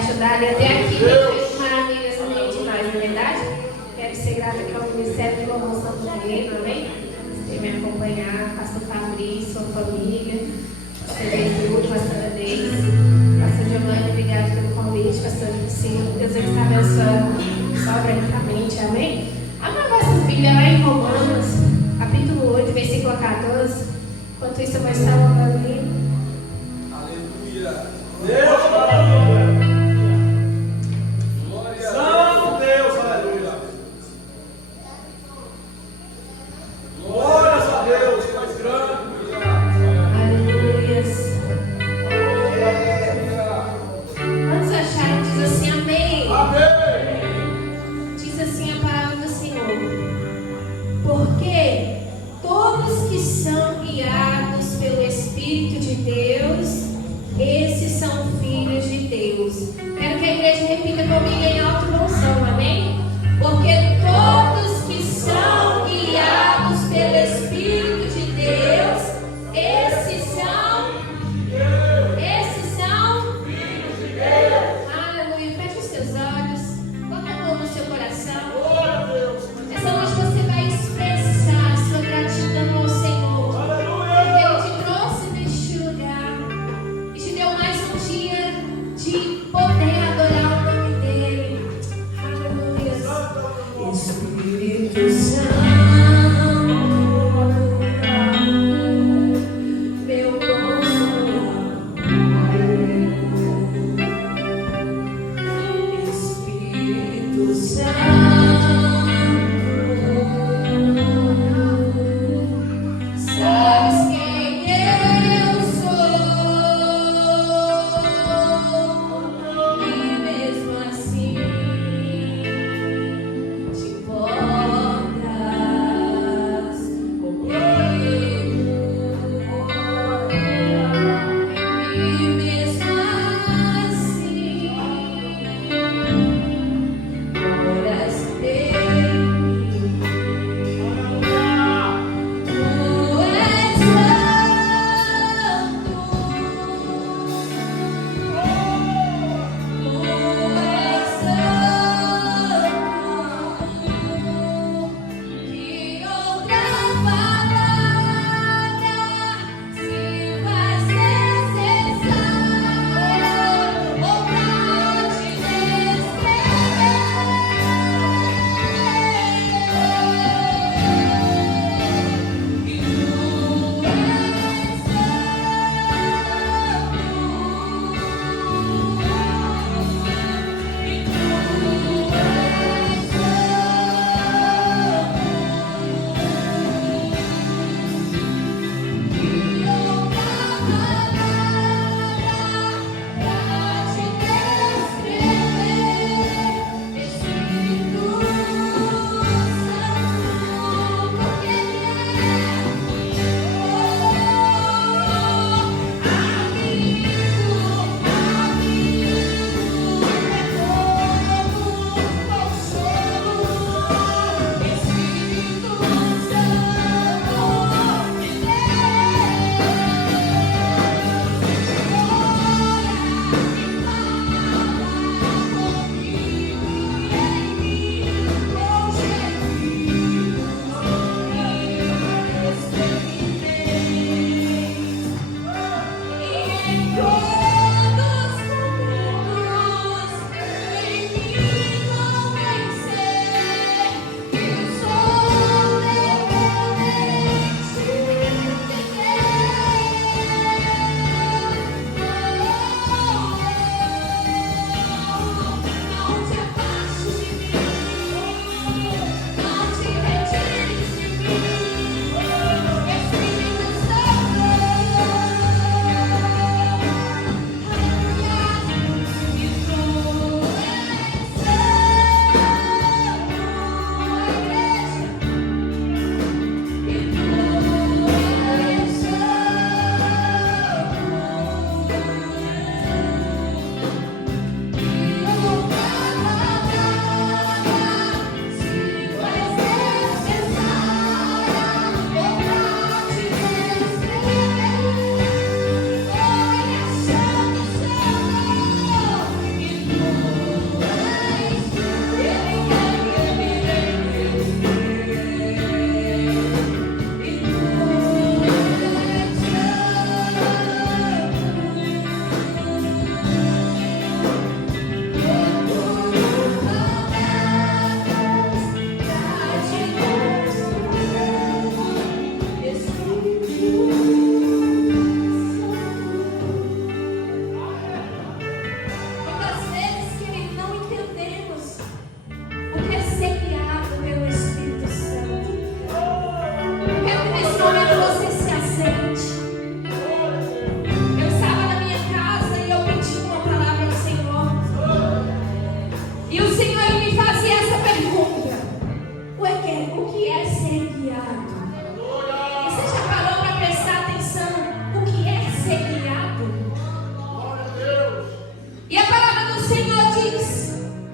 ajudado. E até aqui fez maravilhas no meio de nós, não é verdade? Quero ser grata aqui ao Ministério de Louvor Santo Dinheiro, amém? Você me acompanhar, pastor Fabrício, sua família, pastor Jesus, pastor Deis, pastor Giovanni, obrigado pelo convite, pastor Priscila. Deus está abençoando sobremaneiramente, amém? Abra vossas Bíblias lá em Romanos, capítulo 8, versículo 14. Enquanto isso, eu vou estar louvando ali. Aleluia! Deus, aleluia! Glória a Deus, aleluia! Glórias a Deus, mais grande! Aleluias! Quantos acharam? Diz assim, amém! Amém! Diz assim a palavra do Senhor. Porque todos que são guiados pelo Espírito de Deus, esses são filhos de Deus. Quero que a igreja repita comigo em alto e bom som, amém? Porque todos que são guiados pelo Espírito de Deus, esses são filhos de Deus. Aleluia. Feche os seus olhos, coloque a mão no seu coração. Essa noite você vai expressar sua gratidão ao Senhor, porque Ele te trouxe neste lugar e te deu mais um dia de poder adorar o nome dEle. Aleluia. Espírito Santo, meu consolador. Espírito Santo, sabes quem eu sou, e mesmo assim te importas comigo, e mesmo assim coração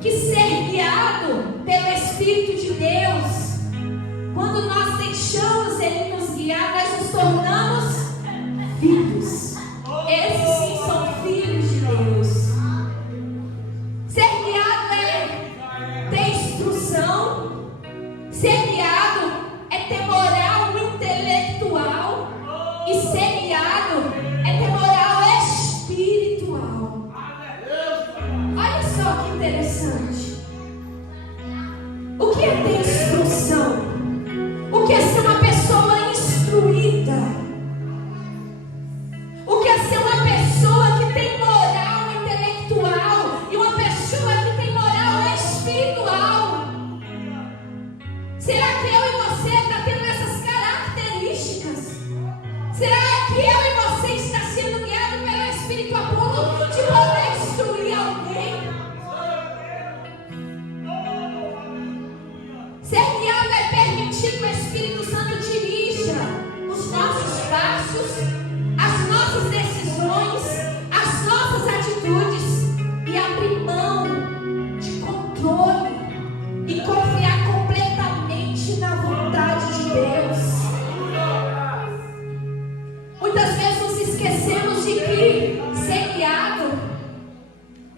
que ser guiado pelo Espírito de Deus, quando nós deixamos Ele nos guiar, nós nos tornamos filhos. Esses sim são filhos de Deus. Ser guiado é ter instrução. Ser guiado é ter moral intelectual. E ser guiado é ter moral espiritual. Olha só que interessante. O que é ter instrução? O que é ser uma pessoa instruída? O que é ser uma pessoa que tem moral intelectual e uma pessoa que tem moral espiritual? Será que eu e você estão tendo essas características? Será que eu e você está sendo guiado pelo Espírito a ponto de poder instruir alguém? Ser guiado é permitir que o Espírito Santo dirija os nossos passos, as nossas decisões, as nossas atitudes e abrir mão de controle e confiar completamente na vontade de Deus. Muitas vezes nos esquecemos de que ser guiado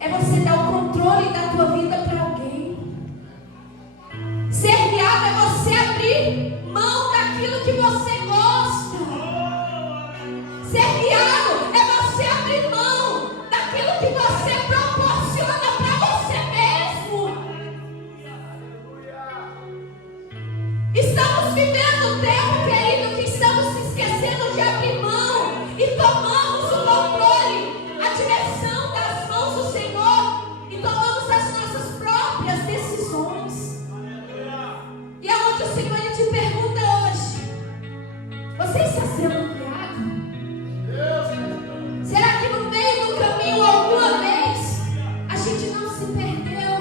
é você dar o controle da tua vida para alguém. Ser guiado é você abrir mão daquilo que você gosta. Ser guiado é você abrir mão daquilo que você proporciona para você mesmo. Estamos vivendo um tempo, querido, que estamos se esquecendo de abrir mão e tomamos o controle, a direção das mãos do Senhor e tomamos as nossas próprias decisões. E aonde o Senhor ele te pergunta hoje: você está sendo guiado? Será que no meio do caminho alguma vez a gente não se perdeu?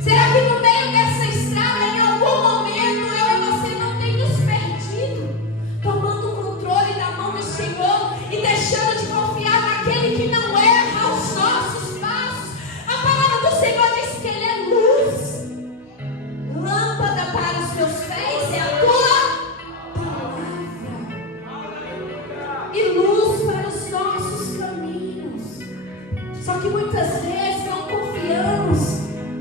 Será que no meio dessa estrada em algum momento eu e você não tem nos perdido, tomando o controle da mão do Senhor e deixando de confiar naquele que não erra os nossos passos? A palavra do Senhor diz que Ele é luz, lâmpada para os meus pés é a tua palavra e luz para os nossos caminhos. Só que muitas vezes não confiamos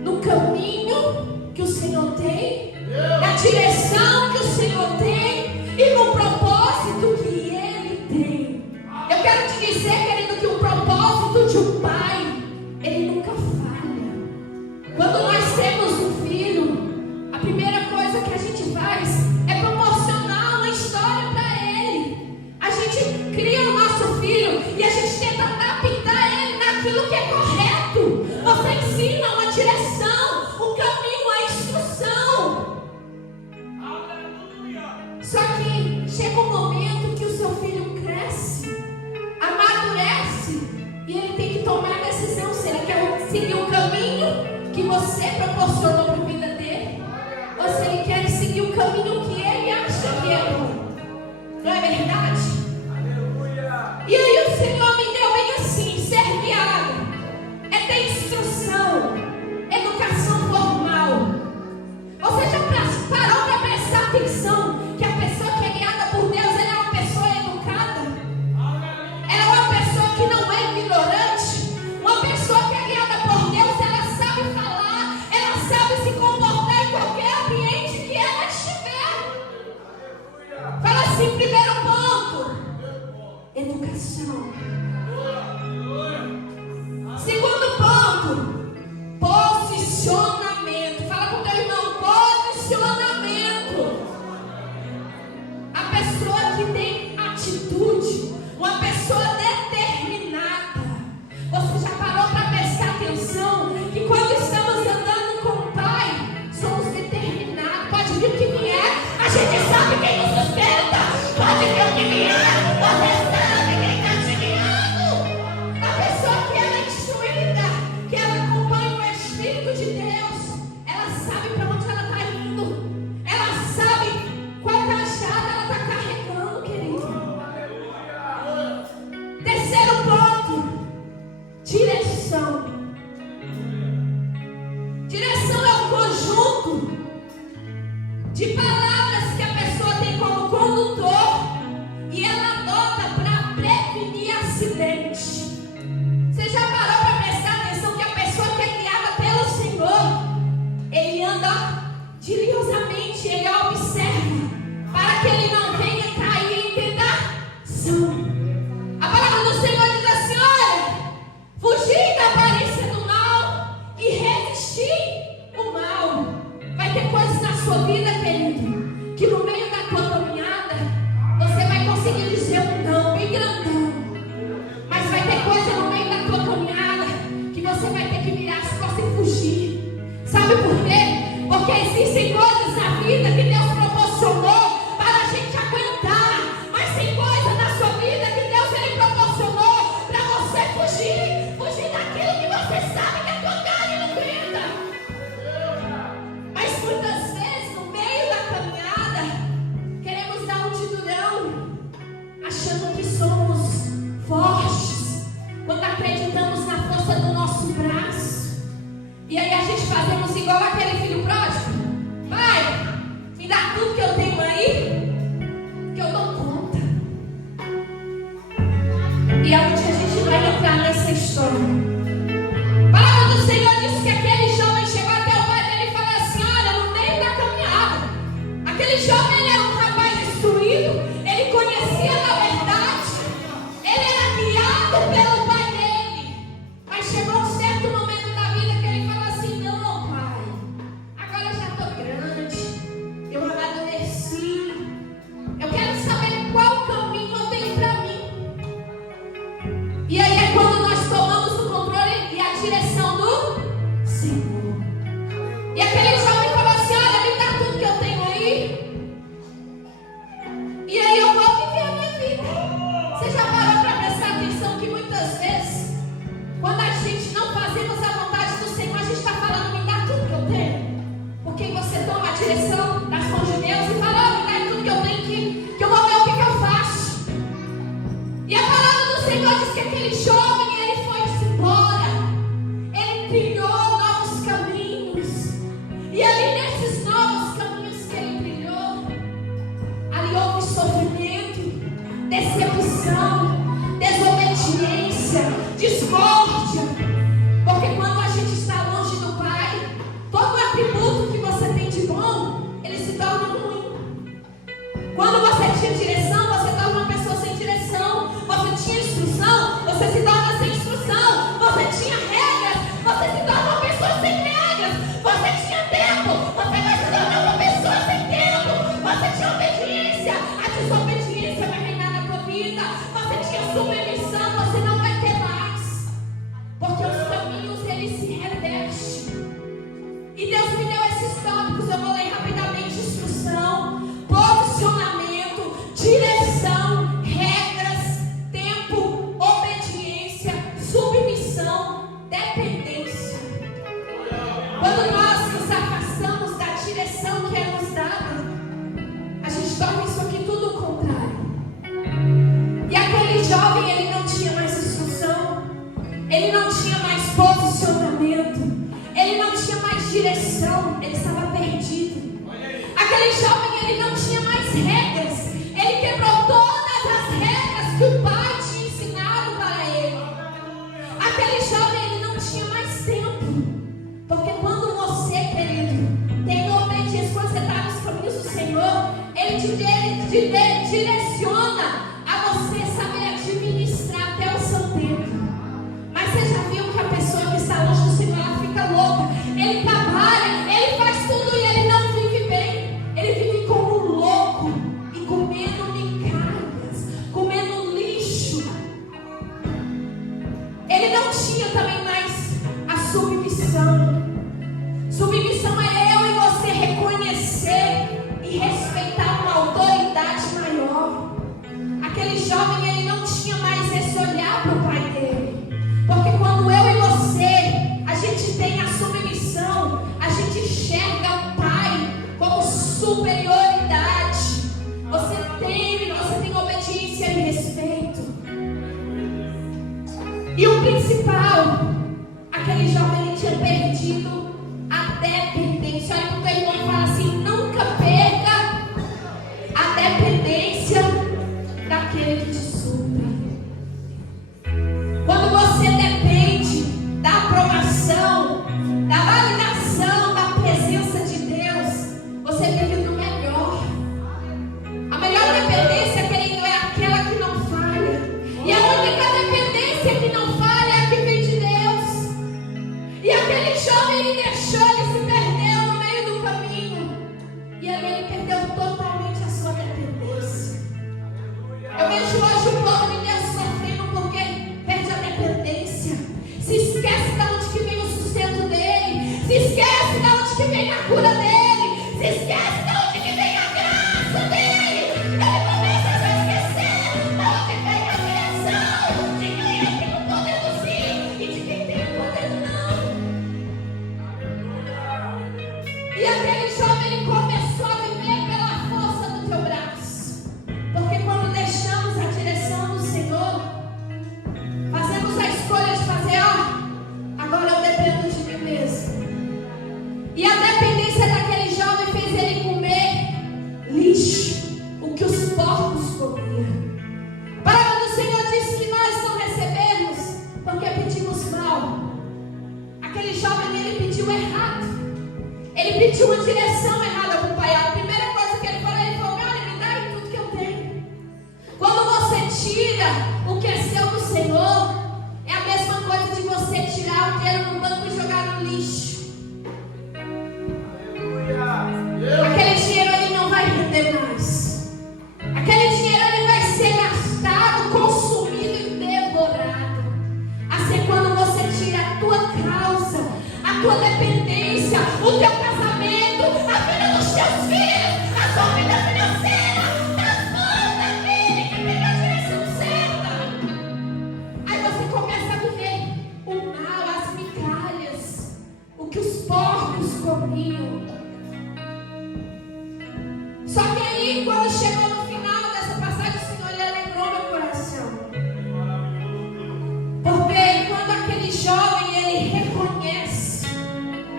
no caminho que o Senhor tem, na direção que o Senhor tem e no propósito que Ele tem. Eu quero te dizer, querido, que o propósito de um pai, ele nunca falha. Quando nós temos um filho, a primeira coisa que a gente faz é proporcionar uma história para ele. A gente cria o nosso filho e a gente tenta adaptar ele naquilo que é correto. Você ensina uma direção, um caminho, a instrução. Só que chega um momento que o seu filho cresce, amadurece e ele tem que tomar a decisão se ele quer seguir o caminho que você proporcionou para a vida dele ou se ele quer seguir o caminho que ele acha que é bom. Não é verdade? E aí o Senhor me deu bem assim: ser guiado é ter instrução, educação formal. Você já parou para prestar atenção que a pessoa que é guiada por Deus, ela é uma pessoa educada? Ela é uma pessoa que não é ignorante. Uma pessoa que é guiada por Deus, ela sabe falar, ela sabe se comportar em qualquer ambiente que ela estiver. Fala assim: primeiro ponto, educação. Segundo ponto, posicionamento. Fala com teu irmão: posicionamento. A pessoa que tem atitude, uma pessoa determinada. Você já parou para prestar atenção que quando estamos andando com o Pai, somos determinados? Pode vir o que vier, a gente sabe quem nos sustenta. Pode vir o que vier, você sabe quem está te guiando. A pessoa que ela é instruída, que ela acompanha o Espírito de Deus, ela sabe para onde ela está indo, ela sabe qual cajada ela está carregando, querido. Terceiro ponto, direção. de palavras que a pessoa tem como condutor e ela adota para prevenir acidente. Você já parou para prestar atenção que a pessoa que é guiada pelo Senhor, ele anda diligosamente, ele observa para que ele não venha cair em tentação. A palavra do Senhor diz assim: olha, fugir da aparência do mal e resistir o mal. Vai ter coisas na sua vida, querido, que no meio da tua caminhada você vai conseguir dizer um não bem grandão. Mas vai ter coisa no meio da tua caminhada que você vai ter que virar as costas e fugir. Sabe por quê? Porque existem coisas na vida que Deus proporcionou para a gente aguentar. Mas tem coisa na sua vida que Deus ele proporcionou para você fugir. Fugir daquilo que você sabe que a tua carne não aguenta. Mas muitas vezes no meio da caminhada queremos dar um titulão, achando que somos fortes, quando acreditamos na força do nosso braço. E aí a gente fazemos igual aquele filho pródigo: pai, me dá tudo que eu tenho aí, que eu dou conta. E aonde a gente vai entrar nessa história? A palavra do Senhor diz que aquele jovem chegou até o pai dele e falou assim: olha, no meio da caminhada, aquele jovem ele era um rapaz instruído, ele conhecia da verdade, ele era guiado pelo pai dele. Mas chegou um certo momento da vida que ele falou assim: não, pai, agora eu já estou grande, eu amadureci, eu quero saber qual caminho eu tenho para mim. E aí é quando nós tomamos o controle e a direção do Senhor. E aquele jovem falou assim: olha, me dá tudo que eu tenho aí, e aí eu vou viver a minha vida. Você já parou para prestar atenção que muitas vezes, quando a gente não fazemos a vontade do Senhor, a gente está falando: me dá tudo que eu tenho? Porque você toma a direção das mãos de Deus e fala: oh, me dá tudo que eu tenho, que eu vou ver o que eu faço. E a palavra do Senhor diz que aquele jovem, ele foi-se embora, ele trilhou novos caminhos, e ali nesses novos caminhos que ele trilhou, ali houve sofrimento, decepção, desobediência, discórdia. Porque quando a gente está longe do Pai, todo atributo que você tem de bom, ele se torna ruim. Quando você tinha direção, você torna uma pessoa sem direção. Você tinha instrução, você se torna sem instrução. Você tinha regras, você se torna uma pessoa sem regras. Você tinha tempo, você vai se tornar uma pessoa sem tempo. Você tinha obediência, a desobediência vai reinar na tua vida. Você tinha submissão, você não vai ter mais. Porque os caminhos, eles se revestem. E Deus me deu esses tópicos, eu vou ler rapidamente: instrução, posicionamento, direção, regras, tempo, obediência, submissão, dependência. Quando nós nos afastamos da direção que é nos dada, a gente torna isso aqui tudo o contrário. E aquele jovem, ele não tinha mais instrução, ele não tinha mais posicionamento, ele não tinha mais direção, ele estava perdido. Aquele jovem, ele não tinha mais regras, ele quebrou todas as regras que o pai tinha ensinado para ele. Aquele jovem, ele não tinha mais tempo, porque quando você, querido, tem obediência, quando você está nos caminhos do Senhor, ele te direciona a você saber administrar até o seu tempo. Mas você já viu que a pessoa que está longe do Senhor, ela fica louca, ele trabalha, ele faz tudo e ele não vive bem. Ele vive como um louco e comendo migalhas, comendo lixo. Ele não tinha também mais a submissão. Submissão é eu e você reconhecer e respeitar uma autoridade maior. Aquele jovem, ele não tinha mais esse olhar para o pai dele. Porque quando eu e você, a gente tem a submissão, a gente enxerga o pai como superioridade. Você tem obediência e respeito. E o principal, aquele jovem, ele tinha perdido a dependência. Olha para o teu irmão e fala assim: nunca perca e ele perdeu totalmente a sua dependência. Eu vejo hoje o povo de Deus sofrendo porque perde a dependência. Se esquece de onde que vem o sustento dele. Se esquece de onde que vem a cura dele. Se esquece de onde que vem a graça dele. Ele começa a se esquecer de onde vem a direção. De quem ele tem o poder do sim e de quem tem o poder do não. E aquele jovem, ele começou a viver pela força do teu braço. Porque quando deixamos a direção do Senhor, fazemos a escolha de fazer, agora eu dependo de mim mesmo. E a dependência daquele jovem fez ele comer lixo, o que os porcos comiam. A palavra do Senhor diz que nós não recebemos porque pedimos mal. Aquele jovem, ele pediu errado. Ele pediu uma direção errada para o pai. A primeira coisa que ele falou, olha, me dá aí tudo que eu tenho. Quando você tira o que é seu do Senhor, é a mesma coisa de você tirar o dinheiro no banco e jogar no lixo. Aquele dinheiro ele não vai render mais. Aquele dinheiro ele vai ser gastado, consumido e devorado. Assim, quando você tira a tua causa, a tua dependência, o teu casamento, a vida dos teus filhos, a tua vida financeira, nas mãos daquele que tem a direção certa. Aí você começa a viver o mal, as migalhas, o que os porcos comiam. Só que aí, quando chegou no final dessa passagem, o Senhor ele alegrou meu coração. Porque quando aquele jovem ele reconhece,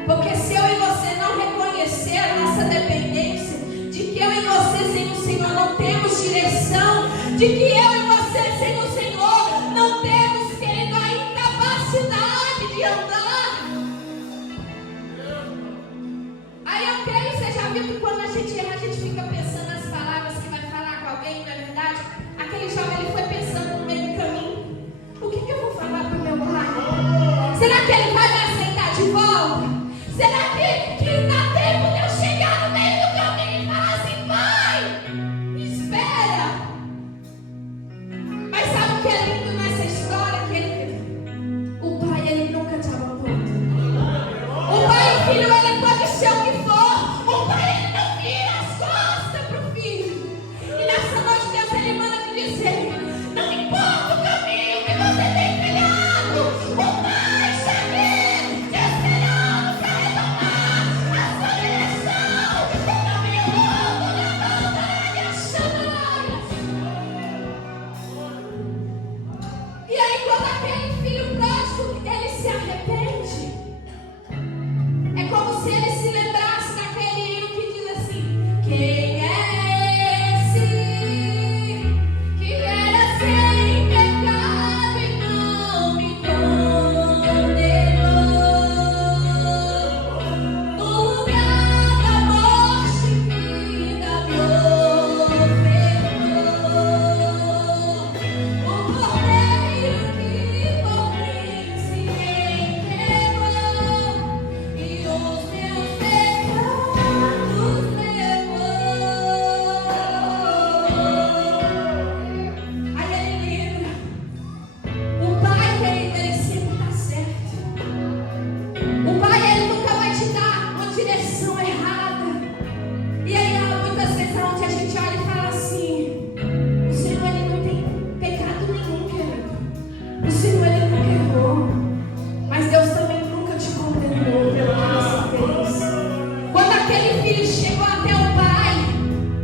porque se eu e você não reconhecer a nossa dependência, de que eu e você sem o Senhor não temos direção, de que eu e você sem o Senhor não temos, querido, a incapacidade de andar. Aí eu creio, você já viu que quando a gente erra, a gente fica pensando nas palavras que vai falar com alguém, não é verdade? Aquele jovem ele foi pensando no meio do caminho. O que eu vou falar para o meu pai? Será que ele vai me aceitar de volta? Será que dá tempo de eu chegar no meio do caminho e falar assim, pai, espera? Mas sabe o que é lindo nessa história, querido? O pai, ele nunca te abandona. O pai e o filho, ele pode ser o que for. O pai, ele não vira as costas para o filho. E nessa noite Deus, ele manda te dizer, não importa o caminho que você tem trilhado, o pai está aqui, te esperando para retomar a sua direção. O caminho novo da montanha chama. E aí quando aquele filho pródigo, ele se arrepende, é como se ele se lembrasse daquele hino que diz assim, quem é esse que era sem pecado e não me condenou? No lugar da morte vida me ofertou. O cordeiro que por mim se entregou e os meus pecados levou. Aí ele lembra, o pai, querido, ele sempre está certo. O pai, ele nunca vai te dar uma direção errada. E aí há muitas vezes onde a gente olha e fala assim, o Senhor ele não tem pecado nenhum, querido. O Senhor ele nunca errou. Mas Deus também nunca te condenou pelo que você fez. Quando aquele filho chegou até o pai,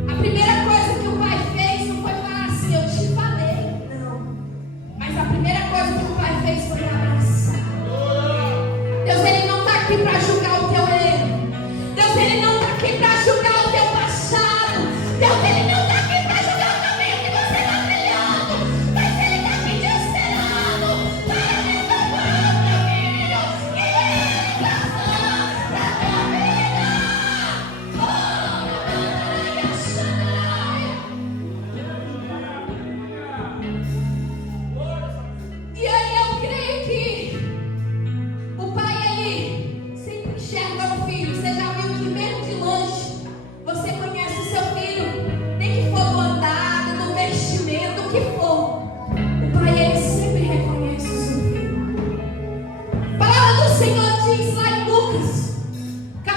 a primeira coisa que o pai fez não foi falar assim, eu te falei. Não. Mas a primeira coisa que o pai fez foi abraçar. Deus ele não está aqui para julgar o teu erro. Deus ele não está aqui para julgar o teu passado. Deus ele não está aqui para julgar o caminho que você está trilhando. Mas ele está aqui te esperando para retomar o caminho que ele traçou para a tua vida. E aí eu creio que o pai ele sempre enxerga o filho. Você já viu que mesmo de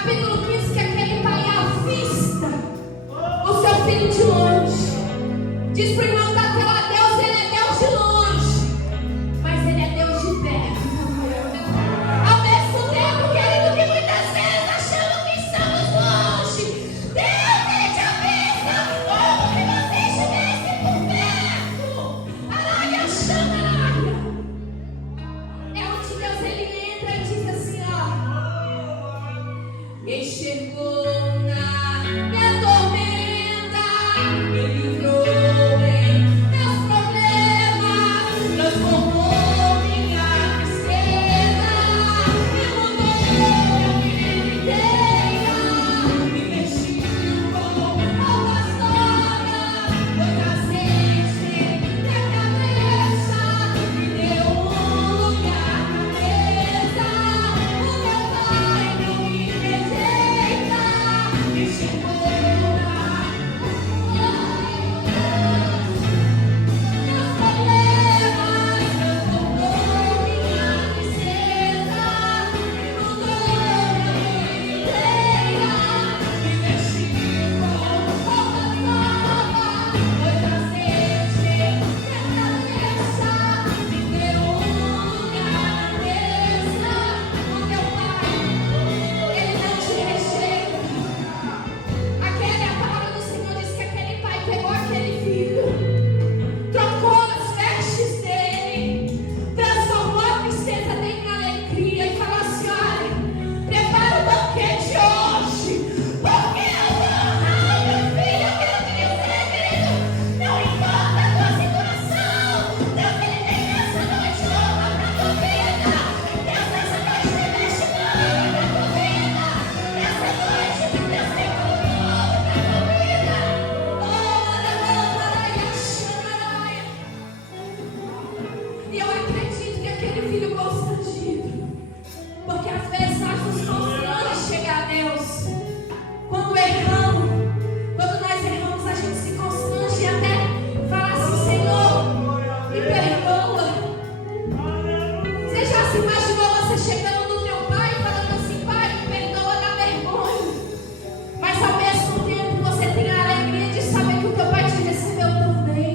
Capítulo 15, que aquele pai avista o seu filho de longe. Diz para o irmão da tela: Deus, ele é Deus de longe, mas ele é Deus de perto. Ao mesmo tempo, querido, que muitas vezes achamos que estamos longe, Deus, ele te avista como que você estivesse por perto. Araia, chama, araia. É onde Deus, ele entra e diz assim, ó: enxergou na minha tormenta, me livrou em meus problemas, transformou minha tristeza, me mudou minha vida inteira, me vestiu com roupas novas, pôs azeite na cabeça, me deu lugar na mesa. O meu Pai não me rejeita, me chegou na meus problemas, transformou minha tristeza, me mudou minha vida inteira, me vestiu com roupas novas, pôs azeite na cabeça, me deu lugar na mesa. O teu Pai, ele não te rejeita. A palavra do Senhor diz que aquele pai pegou aquele filho, trocou as vestes dele, transformou a tristeza dele em alegria e falou assim: olha, prepara o banquete hoje, porque eu vou honrar meu filho. Eu quero te dizer, querido, não importa a tua situação, Deus, ele tem essa noite honra para tua vida. Deus, essa noite tem testemunho para tua vida. Essa noite Deus tem algo novo para tua vida. E eu acredito que aquele filho constrangido, porque às vezes nós nos constrangemos a chegar a Deus. Quando nós erramos, a gente se constrange e até fala assim: Senhor, me perdoa. Você já se imaginou você chegando no teu pai e falando assim: Pai, me perdoa da vergonha? Mas ao mesmo tempo você tem a alegria de saber que o teu pai te recebeu também.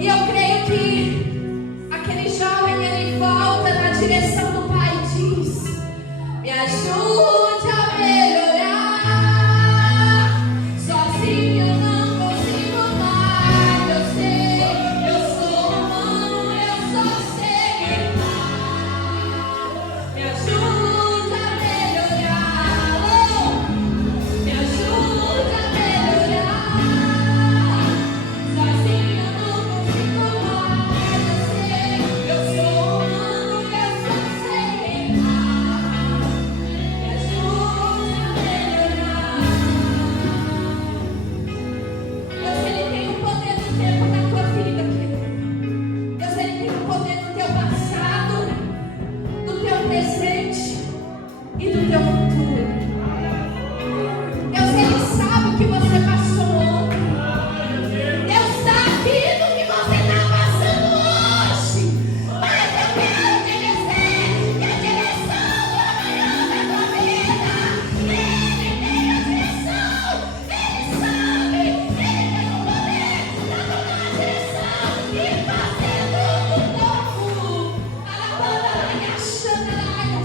E eu creio que aquele jovem, ele volta na direção do pai e diz: me ajude a melhorar, sozinho eu não consigo mais. Eu sei, eu sou humano, eu só sei errar. Me ajude a melhorar, me ajude a melhorar, sozinho eu não consigo mais. Eu sei, eu sou humano, eu só sei errar. Me ajude a melhorar. Deus, ele tem o poder do tempo da tua vida, querido. Deus, ele tem o poder do teu passado, do teu presente e do teu futuro. Deus, ele sabe o que você passou ontem. Deus sabe do que você está passando hoje. Mas eu quero te dizer que a direção do amanhã da tua vida, ele tem a direção, ele sabe, ele tem o poder para tomar a direção e fazer tudo novo. Alabanda, alaia, xanda, alaia,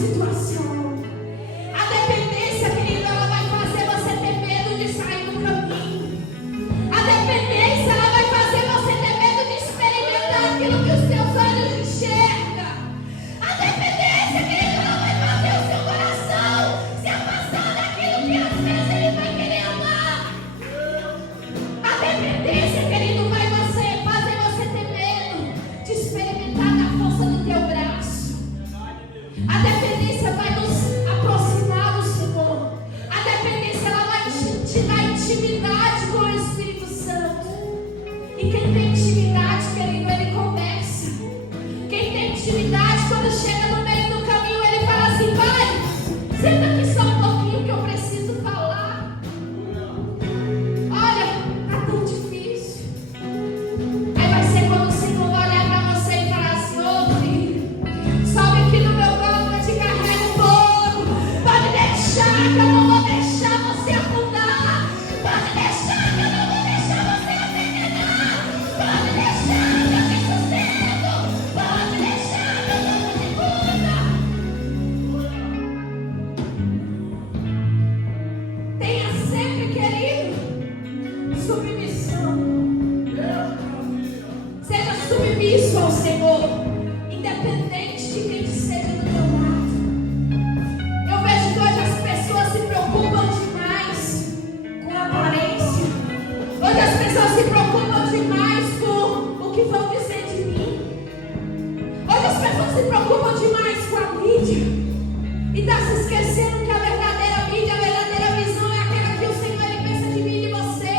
situação. A dependência, querido, ela vai fazer você ter medo de sair do caminho. A dependência, ela vai fazer você ter medo de experimentar aquilo que os teus olhos enxergam. A dependência, querido, ela vai fazer o seu coração se afastar daquilo que às vezes ele vai querer amar. A dependência, querido, vai fazer você ter medo de experimentar da força do teu braço. A dependência vai nos aproximar do Senhor. A dependência, ela vai te dar intimidade com o Espírito Santo. E quem tem intimidade, querido, ele conversa. Quem tem intimidade, quando chega no meio do caminho, ele fala assim: Pai, senta aqui só um pouquinho que eu preciso falar. Olha, tá tão difícil. Aí vai ser quando o Senhor vai olhar para você e falar assim: Ô filho, sobe aqui no meu colo, eu te carrego um pouco. Pode deixar que eu não vou deixar você afundar. Pode deixar que eu não vou deixar você envenenar. Pode deixar que eu te sustento. Pode deixar que eu não te segura. Tenha sempre, querido, submissão. Seja submisso ao Senhor, independente de quem seja do teu lado. Eu vejo que hoje as pessoas se preocupam demais com a aparência. Hoje as pessoas se preocupam demais com o que vão dizer de mim. Hoje as pessoas se preocupam demais com a mídia. E está se esquecendo que a verdadeira mídia, a verdadeira visão é aquela que o Senhor ele pensa de mim e de você.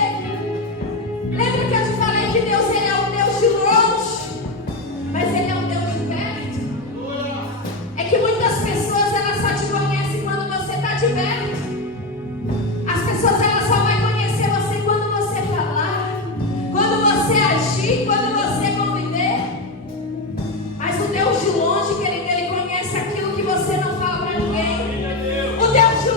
Lembra que eu te falei que Deus ele é um Deus de longe, mas ele é um Deus de perto? É que muitas pessoas elas só te conhecem quando você está de perto. As pessoas elas só vão conhecer você quando você falar, quando você agir, quando você conviver. Mas o Deus de longe, querido, ele conhece aquilo que você não fala para ninguém. O Deus de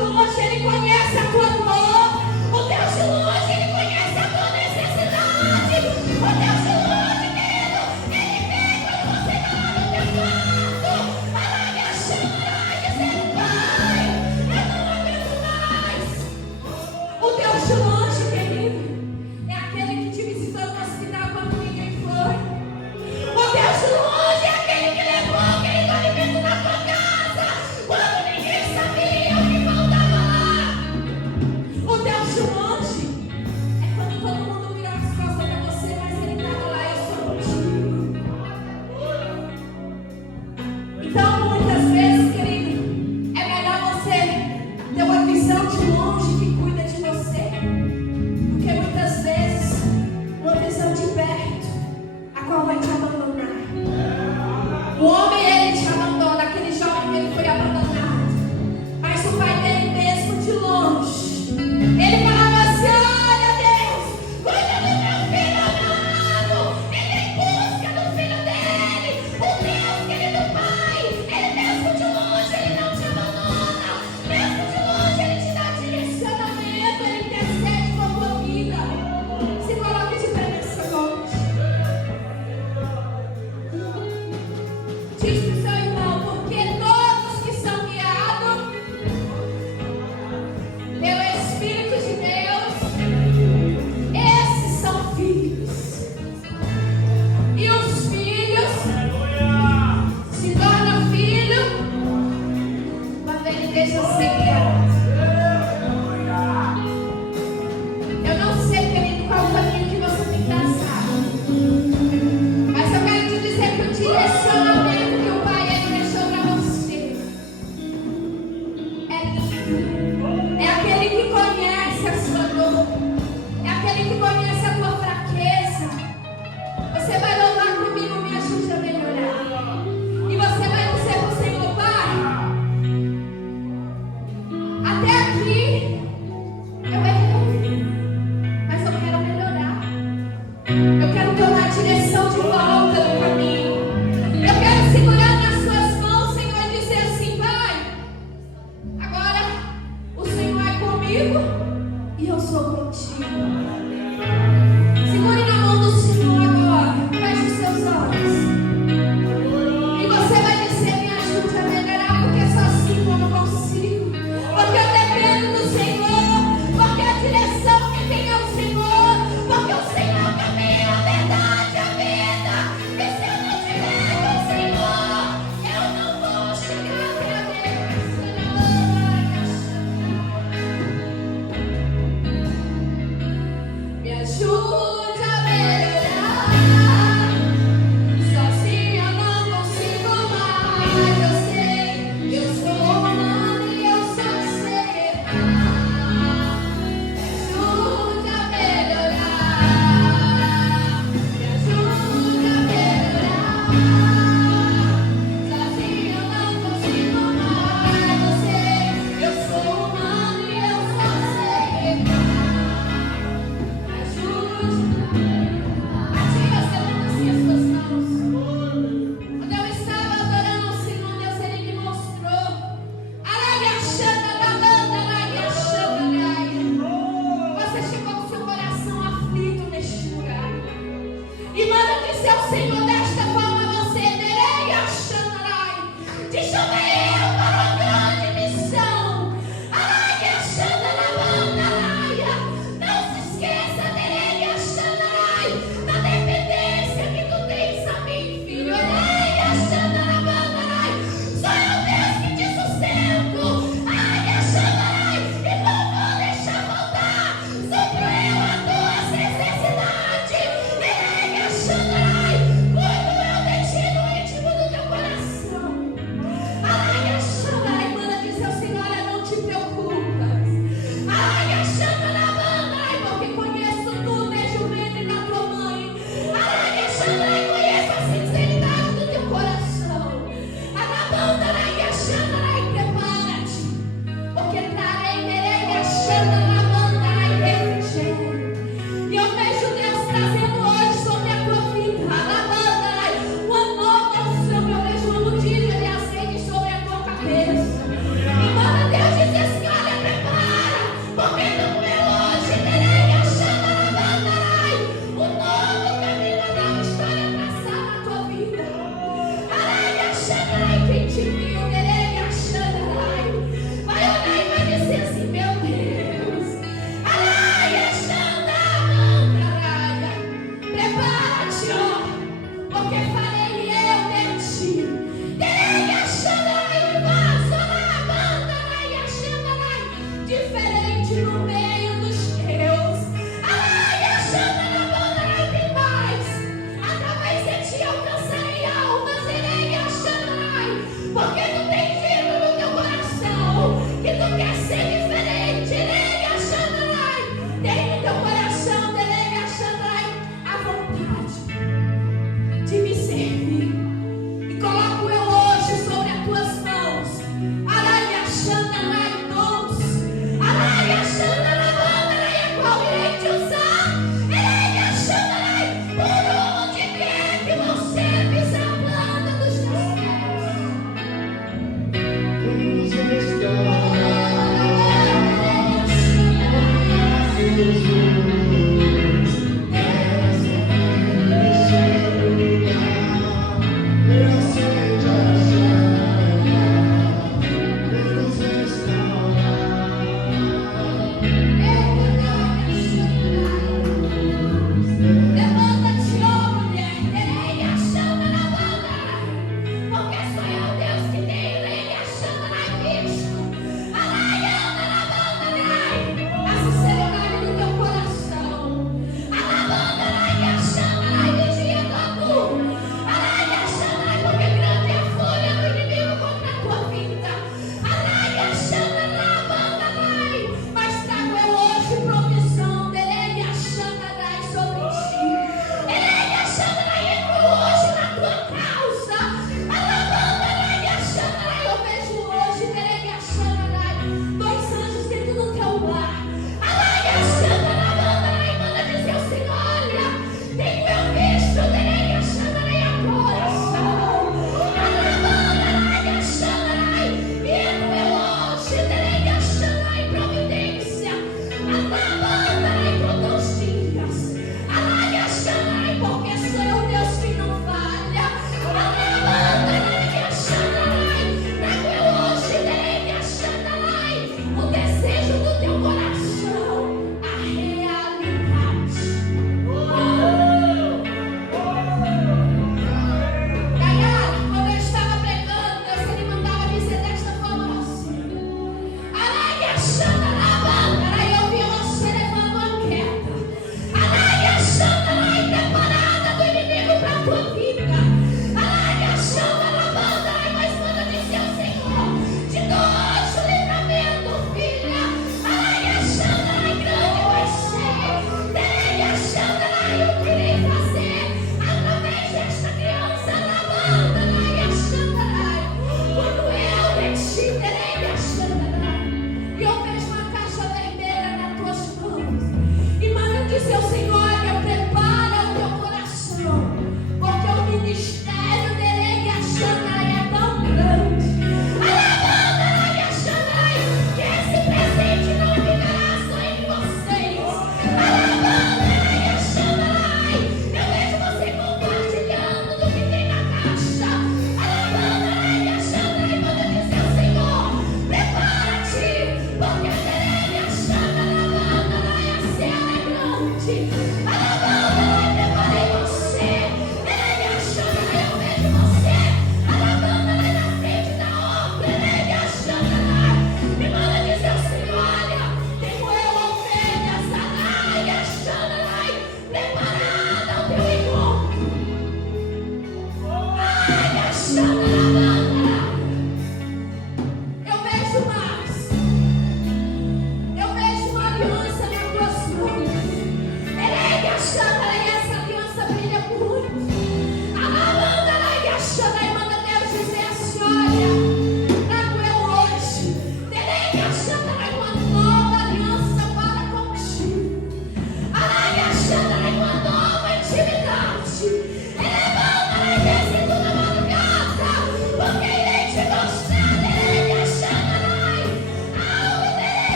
Te chamei eu para uma grande missão. Ai, achando na banda, não se esqueça dele, achando da dependência que tu tens a mim, filho. Ai, achando na banda, sou eu Deus que te sustento. Ai, achando e não vou deixar faltar. Supro eu as tuas necessidades. Ai, achando cuido eu de ti no íntimo do teu coração.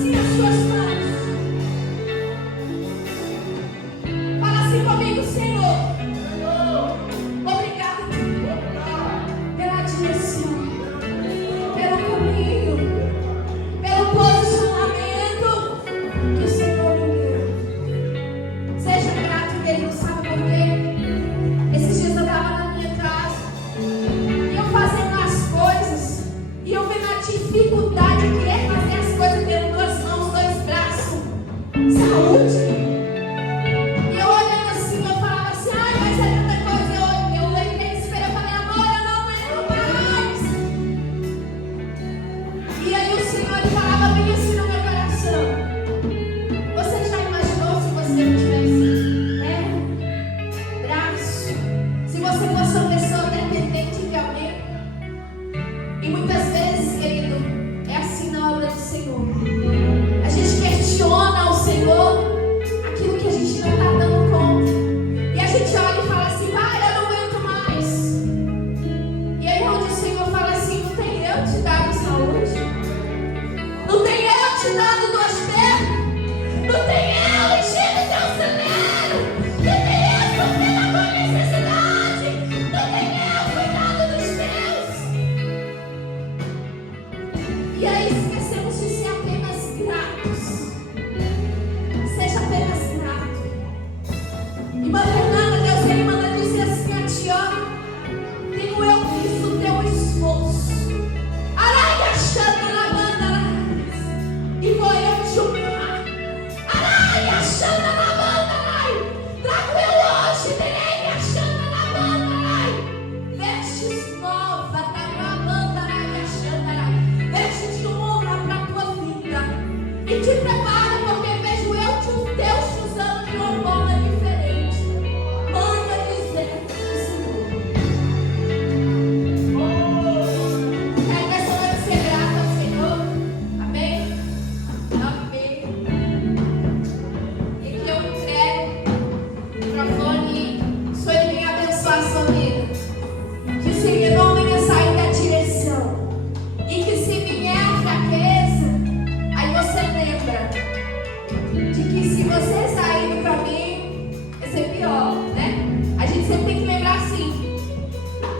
assim as suas mãos. Fala assim comigo, Senhor. Obrigado pela direção, pelo caminho, pelo posicionamento que o Senhor me deu. Seja grato, querido, sabe por quê? Esses dias eu estava na minha casa e eu fazendo as coisas e eu vendo a dificuldade que é fazer as coisas tendo duas mãos, dois braços, saúde. E eu olhando assim, eu falava assim, ai, mas é tanta coisa. Eu lembrei, esperei, eu falei, amor, eu não lembro mais. E aí o Senhor ele falava bem assim no meu coração. Você já imaginou se você não tivesse braço? Se você fosse uma pessoa dependente de alguém? E muitas vezes, querido, é assim na obra do Senhor. A gente questiona o Senhor aquilo que a gente não está dando conta. E a gente olha e fala assim, pai, eu não aguento mais. E aí onde o Senhor fala assim, não tem eu te dado saúde? Não tem eu te dado duas pernas? Não tem eu enchendo teu celeiro? Não tem eu suprindo a tua necessidade? Não tem eu cuidado dos teus? E aí esquecemos de ser apenas gratos. Seja apenas grato. Irmã Fernanda, Deus ele manda dizer assim a ti, ó. Tenho eu visto o teu esforço. Araia chata na banda. E vou eu te honrar. Araia chata na banda. Trago eu hoje, terei a chata na banda. Vestes nova, trago a banda. Veste de honra para a tua vida. E te prepara, porque vejo eu te Deus te usando de uma forma diferente. Manda dizer o Senhor. Quero essa noite ser grata ao Senhor. Amém? Amém. E que eu entrego o microfone. O Senhor vem abençoar a sua vida. Que o Senhor não venha sair da direção. E que se vier a fraqueza, aí você lembra de que se você sair do caminho, vai ser pior, né? A gente sempre tem que lembrar assim.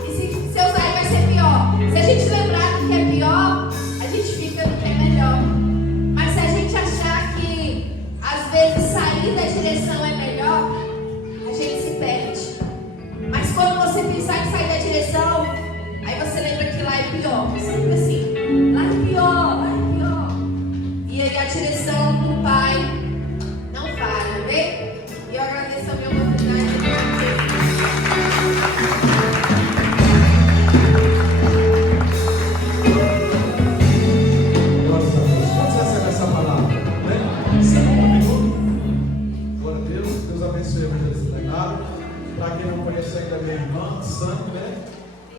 E se eu sair, vai ser pior. Se a gente lembrar do que é pior, a gente fica no que é melhor. Mas se a gente achar que às vezes sair da direção é melhor, a gente se perde. Mas quando você pensar em sair da direção, aí você lembra que lá é pior. Sempre assim, lá é pior, lá é pior. E aí a direção do Pai não falha, amém? E eu agradeço a minha oportunidade de estar aqui. Glória a Deus. Quantos recebem essa palavra? Amém? Segundo minuto. Glória a Deus. Deus abençoe a vida desse legado. Para quem não conhece ainda, minha irmã, Sandra, né?